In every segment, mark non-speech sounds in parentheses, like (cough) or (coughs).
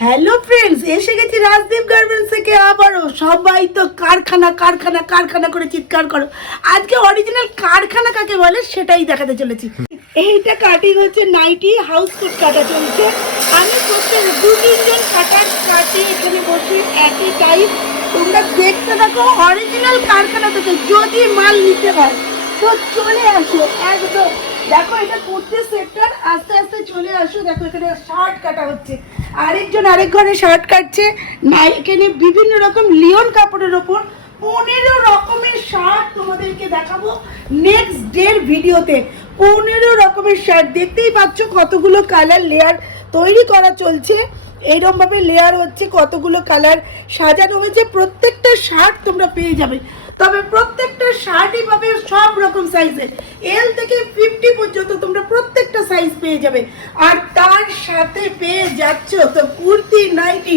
Hello friends এসে গেছি Rajdeep garments থেকে আবারও। সবাই তো কারখানা কারখানা কারখানা করে চিৎকার করো। আজকে অরিজিনাল কারখানা কাকে বলে সেটাই দেখাতে চলেছি। এইটা কাটিং হচ্ছে নাইটি হাউস কোট কাটা চলছে। আমি প্রত্যেক দু তিনজন কাটার কাটি এখানে বসি, একই টাইপ তোমরা দেখতে থাকো অরিজিনাল কারখানা থেকে যদি মাল নিতে হয়, তো চলে আসো, একদম। দেখো, এটা কুর্তি সেক্টর আস্তে আস্তে চলে আসো। দেখো, এখানে শার্ট কাটা হচ্ছে। আরেকজন আরেক ঘরে শার্ট কাটছে। না এখানে বিভিন্ন রকম লিওন কাপড়ের ওপর পনেরো রকমের শার্ট তোমাদেরকে দেখাবো নেক্সট ডের ভিডিওতে পনেরো রকমের শার্ট দেখতেই পাচ্ছ কতগুলো কালার লেয়ার তৈরি করা চলছে। এইরকম ভাবে লেয়ার হচ্ছে, কতগুলো কালার সাজানো হয়েছে, প্রত্যেকটা শার্ট তোমরা পেয়ে যাবে। তবে প্রত্যেকটা শার্টই পাবে সব রকম সাইজে এল থেকে ফিফটি পর্যন্ত তোমরা প্রত্যেকটা সাইজ পেয়ে যাবে। আর তার সাথে পেয়ে যাচ্ছ তো কুর্তি নাইটি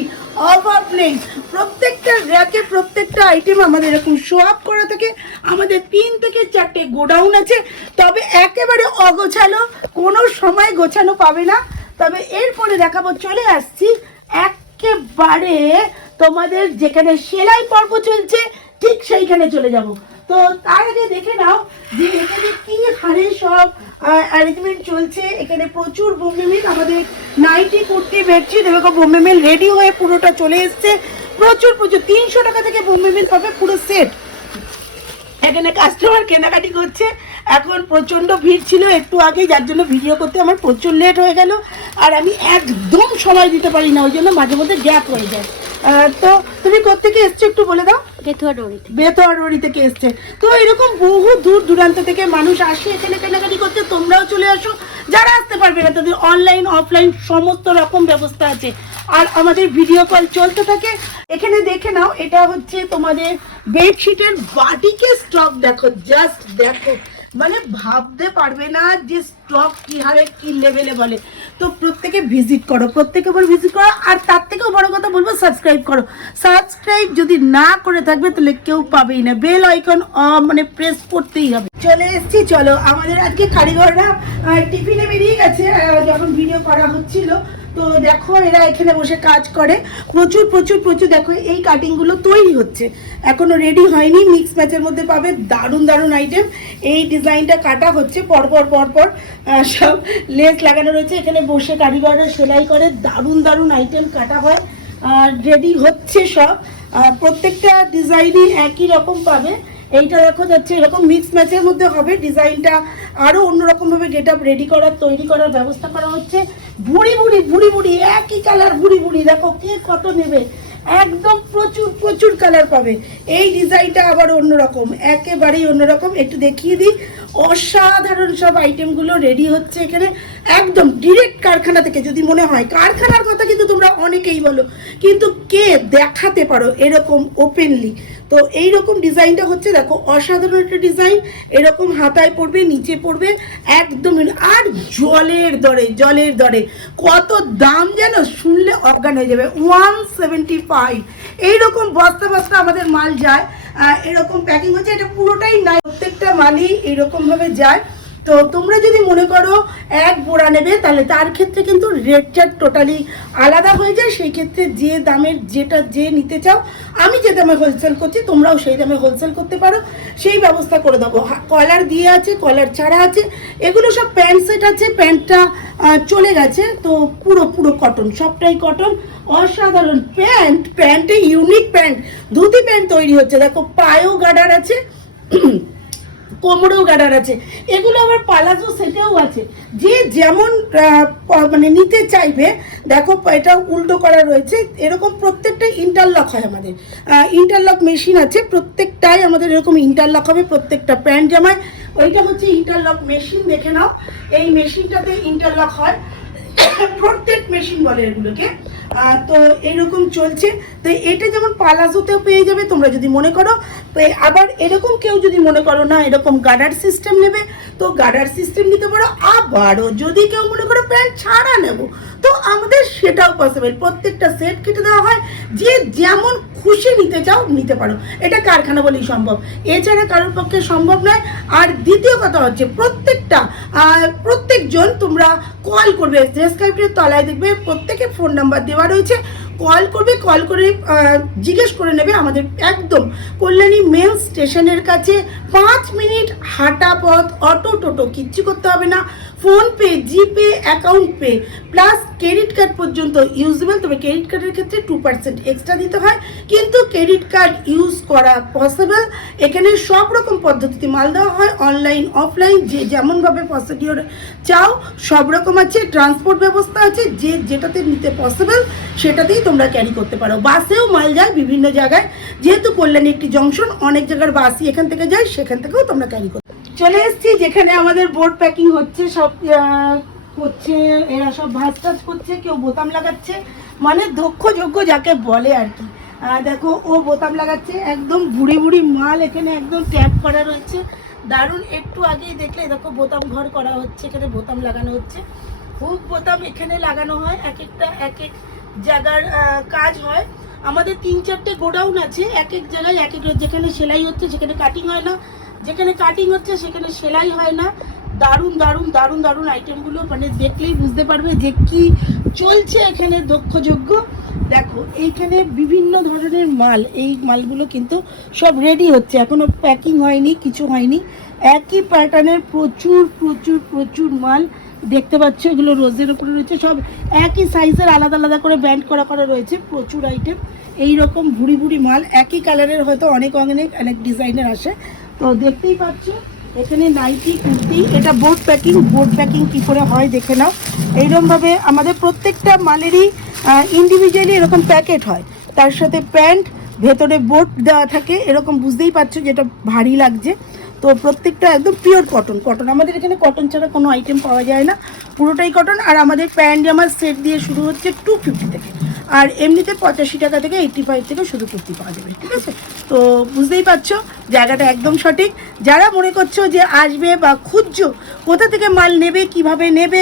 অভাব নেই প্রত্যেকটা র্যাকে প্রত্যেকটা আইটেম আমাদের এরকম শো আপ করা থাকে। আমাদের তিন থেকে চারটে গোডাউন আছে। তবে একেবারে অগোছালো, কোনো সময় গোছানো পাবে না। তবে এরপরে দেখাবো, চলে আসছি। একেবারে তোমাদের যেখানে সেলাই পর্ব চলছে, ঠিক সেইখানে চলে যাব। তো তার আগে দেখে নাও যে এখানে কি হারে সব অ্যারেঞ্জমেন্ট চলছে। এখানে প্রচুর বোম্বে মিল আমাদের নাইটি, কুর্তি, বেডশিট এরকম বোম্বে মিল রেডি হয়ে পুরোটা চলে এসছে। প্রচুর প্রচুর। তিনশো টাকা থেকে বোম্বে মিল পাবে পুরো সেট এখানে কাস্টমার কেনাকাটি করছে। এখন প্রচণ্ড ভিড় ছিল একটু আগে যার জন্য ভিডিও করতে আমার প্রচুর লেট হয়ে গেল আর আমি একদম সময় দিতে পারি না ওই জন্য মাঝে মধ্যে গ্যাপ হয়ে যায়। তো তুমি কোথেকে এসছো একটু বলে দাও? বেতোয়ারি থেকে এসছে। তো এরকম বহু দূর দূরান্ত থেকে মানুষ আসে এখানে কেনাকাটি করতে তোমরাও চলে আসো। যারা আসতে পারবে না তাদের অনলাইন অফলাইন সমস্ত রকম ব্যবস্থা আছে। আর আমাদের ভিডিও কল চলতে থাকে। এখানে দেখে নাও এটা হচ্ছে তোমাদের বেডশিটের বাটিকে স্টক দেখো জাস্ট দেখো। মানে ভাবতে পারবে না যে স্টক কি হারে, কি লেভেলে বলে। তো প্রত্যেকে ভিজিট করো প্রত্যেকে বলে ভিজিট করো, আর তার থেকেও বড় কথা বলব সাবস্ক্রাইব করো। সাবস্ক্রাইব যদি না করে থাকবে, তাহলে কেউ পাবেই না। বেল আইকন মানে প্রেস করতেই হবে। চলে এসছি, চলো। আমাদের আজকে কারিগররা টিফিনে বেরিয়ে গেছে যখন ভিডিও করা হচ্ছিল। তো দেখো, এরা এখানে বসে কাজ করে। প্রচুর প্রচুর প্রচুর দেখো, এই কাটিংগুলো তৈরি হচ্ছে। এখনও রেডি হয়নি মিক্স ম্যাচের মধ্যে পাবে, দারুণ দারুণ আইটেম এই ডিজাইনটা কাটা হচ্ছে, পরপর পরপর সব লেস লাগানো রয়েছে। এখানে বসে কারিগররা সেলাই করে, দারুণ দারুণ আইটেম কাটা হয়। আর রেডি হচ্ছে সব। প্রত্যেকটা ডিজাইনই একই রকম পাবে। এইটা দেখো যাচ্ছে, এরকম মিক্স ম্যাচের মধ্যে হবে। ডিজাইনটা আরও অন্যরকমভাবে গেট আপ রেডি করার, তৈরি করার ব্যবস্থা করা হচ্ছে। ভুড়ি ভুড়ি ভুড়ি ভুড়ি একই কালার ভুড়ি ভুড়ি দেখো কে কত নেবে? একদম প্রচুর প্রচুর কালার পাবে। এই ডিজাইনটা আবার অন্যরকম, একেবারেই অন্যরকম। একটু দেখিয়ে দিই। অসাধারণ সব আইটেমগুলো রেডি হচ্ছে এখানে। একদম ডিরেক্ট কারখানা থেকে যদি মনে হয়। কারখানার কথা কিন্তু তোমরা অনেকেই বলো। কিন্তু কে দেখাতে পারো এরকম ওপেনলি তো এই রকম ডিজাইনটা হচ্ছে, দেখো, অসাধারণ একটা ডিজাইন এরকম হাতায় পড়বে, নিচে পড়বে, একদম আর জলের দরে জলের দরে। কত দাম যেন শুনলে অজ্ঞান হয়ে যাবে। ওয়ান সেভেন্টি ফাইভ এইরকম বস্তা বস্তা আমাদের মাল যায়। এরকম প্যাকিং হচ্ছে, এটা পুরোটাই নাই প্রত্যেকটা মালই এরকমভাবে যায়। তো তোমরা যদি মনে করো এক বোড়া নেবে, তাহলে তার ক্ষেত্রে কিন্তু রেটটা টোটালি আলাদা হয়ে যায়। সেই ক্ষেত্রে যে দামের যেটা যে নিতে চাও, আমি যে দামে হোলসেল করছি, তোমরাও সেই দামে হোলসেল করতে পারো। সেই ব্যবস্থা করে দেবো। কলার দিয়ে আছে কলার ছাড়া আছে, এগুলো সব প্যান্ট সেট আছে প্যান্টটা চলে গেছে। তো পুরো পুরো কটন সবটাই কটন অসাধারণ প্যান্ট প্যান্টে ইউনিক প্যান্ট ধুতি প্যান্ট তৈরি হচ্ছে। দেখো, পায়েও গার্ডার আছে। কোমরেও গার্ডার আছে। এগুলো আবার পালাজো সেটেও আছে। যে যেমন মানে নিতে চাইবে, দেখো এটা উল্টো করা রয়েছে। এরকম প্রত্যেকটা ইন্টারলক হয় আমাদের। ইন্টারলক মেশিন আছে, প্রত্যেকটাই আমাদের এরকম ইন্টারলক হবে, প্রত্যেকটা প্যান্ট জামায়। ওইটা হচ্ছে ইন্টারলক মেশিন দেখে নাও। এই মেশিনটাতে ইন্টারলক হয়। (coughs) মেশিন বলে এগুলোকে। তো এরকম চলছে। তো এটা যেমন পালাজোতেও পেয়ে যাবে, তোমরা যদি মনে করো, তো আবার এরকম কেউ যদি মনে করো না, এরকম গার্ডার সিস্টেম নেবে, তো গার্ডার সিস্টেম নিতে পারো। আবারও যদি কেউ মনে করো প্যান্ট ছাড়া নেব, তো আমাদের সেটাও পসিবল প্রত্যেকটা সেট কেটে দেওয়া হয়, যে যেমন খুশি নিতে চাও, নিতে পারো। এটা কারখানা বলেই সম্ভব। এছাড়া কারোর পক্ষে সম্ভব নয়। আর দ্বিতীয় কথা হচ্ছে, প্রত্যেকটা প্রত্যেকজন তোমরা কল করবে ডেসক্রাইবের তলায় দেখবে প্রত্যেকের ফোন নাম্বার দেওয়া রয়েছে। কল করবে কল করে জিজ্ঞেস করে নেবে আমাদের একদম কল্যাণী মেন স্টেশনের কাছে। পাঁচ মিনিট হাঁটা পথ, অটো, টোটো কিচ্ছু করতে হবে না। PhonePe GPay account pay. Plus credit card পর্যন্ত ইউজেবল তবে ক্রেডিট কার্ডের ক্ষেত্রে টু পার্সেন্ট এক্সট্রা দিতে হয়। কিন্তু ক্রেডিট কার্ড ইউজ করা পসিবল এখানে সব রকম পদ্ধতিতে মাল দেওয়া হয় অনলাইন অফলাইন যে যেমনভাবে প্রসিডিওর চাও, সব রকম আছে। ট্রান্সপোর্ট ব্যবস্থা আছে, যে যেটাতে নিতে পসিবল সেটাতেই তোমরা ক্যারি করতে পারো। বাসেও মাল যায় বিভিন্ন জায়গায়। যেহেতু কল্যাণী একটি জংশন অনেক জায়গার বাসই এখান থেকে যায় সেখান থেকেও তোমরা ক্যারি করতে চলে এসেছি, যেখানে আমাদের বোর্ড প্যাকিং হচ্ছে, সব করছে, এরা সব ভাজ টাজ করছে, কেউ বোতাম লাগাচ্ছে মানে দক্ষ যোগ্য যাকে বলে আর কি। দেখো, ও বোতাম লাগাচ্ছে, একদম বুড়ি বুড়ি মাল এখানে একদম ট্যাপ করা রয়েছে। দারুণ, একটু আগেই দেখলে দেখো, বোতাম ঘর করা হচ্ছে, এখানে বোতাম লাগানো হচ্ছে। হুক বোতাম এখানে লাগানো হয়, এক একটা, এক এক জায়গার কাজ হয়। আমাদের তিন চারটে গোডাউন আছে, এক এক জায়গায় এক এক যেখানে সেলাই হচ্ছে, সেখানে কাটিং হয় না। যেখানে কাটিং হচ্ছে, সেখানে সেলাই হয় না। দারুণ দারুণ দারুণ দারুণ আইটেমগুলো মানে দেখলেই বুঝতে পারবে যে কি চলছে এখানে দক্ষযোগ্য দেখো, এইখানে বিভিন্ন ধরনের মাল, এই মালগুলো কিন্তু সব রেডি হচ্ছে। এখনও প্যাকিং হয়নি, কিছু হয়নি। একই প্যাটার্নের প্রচুর প্রচুর প্রচুর মাল দেখতে পাচ্ছ, এগুলো রোজের উপরে রয়েছে। সব একই সাইজের আলাদা আলাদা করে ব্যান্ড করা করা রয়েছে, প্রচুর আইটেম এই রকম ভুড়ি ভুড়ি মাল, একই কালারের হয়তো অনেক অনেক অনেক ডিজাইনের আসে। তো দেখতেই পাচ্ছ, এখানে নাইটি কুর্তি, এটা বোর্ড প্যাকিং বোর্ড প্যাকিং কি করে হয় দেখে নাও। এইরকমভাবে আমাদের প্রত্যেকটা মালেরই ইন্ডিভিজুয়ালি এরকম প্যাকেট হয়। তার সাথে প্যান্ট ভেতরে বোর্ড দেওয়া থাকে। এরকম বুঝতেই পারছ যেটা ভারী লাগছে। তো প্রত্যেকটা একদম পিওর কটন কটন আমাদের এখানে কটন ছাড়া কোনো আইটেম পাওয়া যায় না। পুরোটাই কটন আর আমাদের প্যান্ট জামার সেট দিয়ে শুরু হচ্ছে টু ফিফটি থেকে। আর এমনিতে পঁচাশি টাকা থেকে এইটটি ফাইভ থেকে শুধু কুর্তি পাওয়া যাবে, ঠিক আছে? তো বুঝতেই পারছ, জায়গাটা একদম সঠিক। যারা মনে করছ যে আসবে বা খুঁজছো কোথা থেকে মাল নেবে, কীভাবে নেবে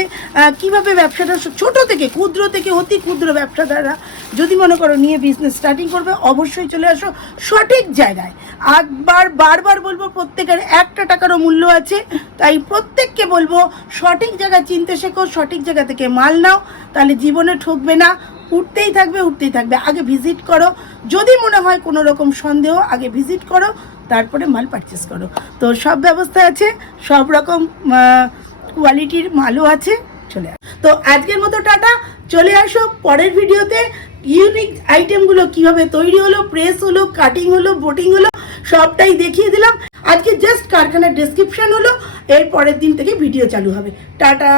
কীভাবে ব্যবসাটা ছোট থেকে, ক্ষুদ্র থেকে অতি ক্ষুদ্র ব্যবসাদাররা যদি মনে করো নিয়ে বিজনেস স্টার্টিং করবে, অবশ্যই চলে আসো সঠিক জায়গায়। একবার বারবার বলব, প্রত্যেকের একটা টাকারও মূল্য আছে, তাই প্রত্যেককে বলব সঠিক জায়গা চিনতে শেখো, সঠিক জায়গা থেকে মাল নাও, তাহলে জীবনে ঠকবে না। উঠতেই থাকবে উঠতেই থাকবে। আগে ভিজিট করো। যদি মনে হয় কোনো রকম সন্দেহ, আগে ভিজিট করো, তারপরে মাল পারচেস করো। তো সব ব্যবস্থা আছে, সব রকম কোয়ালিটির মালও আছে, চলে আসো। তো আজকের মতো টাটা, চলে আসো পরের ভিডিওতে। ইউনিক আইটেমগুলো কীভাবে তৈরি হলো প্রেস হলো কাটিং হলো বোটিং হলো, সবটাই দেখিয়ে দিলাম। আজকে জাস্ট কারখানার ডেসক্রিপশন হলো, এর পরের দিন থেকে ভিডিও চালু হবে। টাটা!